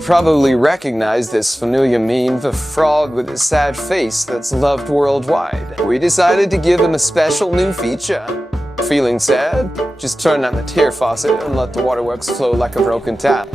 probably recognize this familiar meme, the frog with a sad face that's loved worldwide. We decided to give him a special new feature. Feeling sad? Just turn on the tear faucet and let the waterworks flow like a broken tap.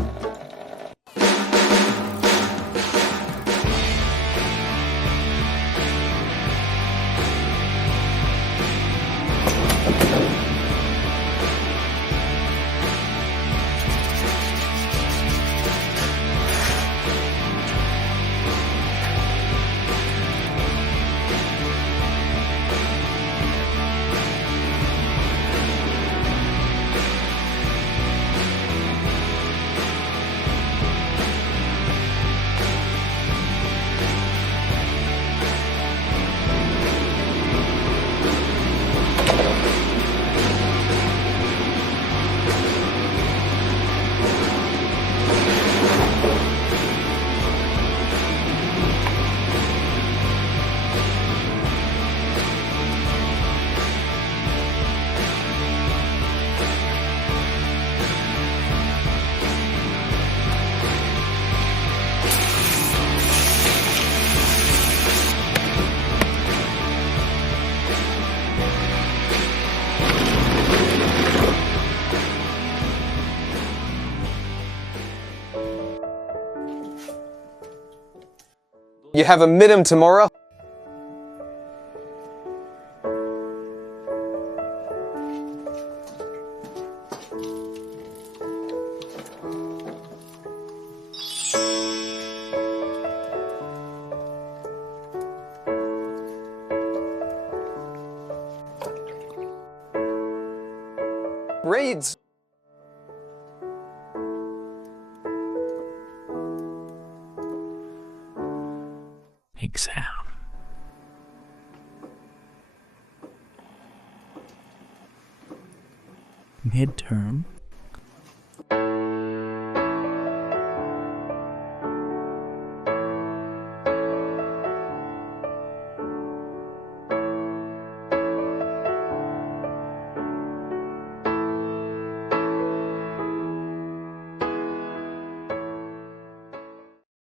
You have a midterm tomorrow? Raids. Exam. Midterm.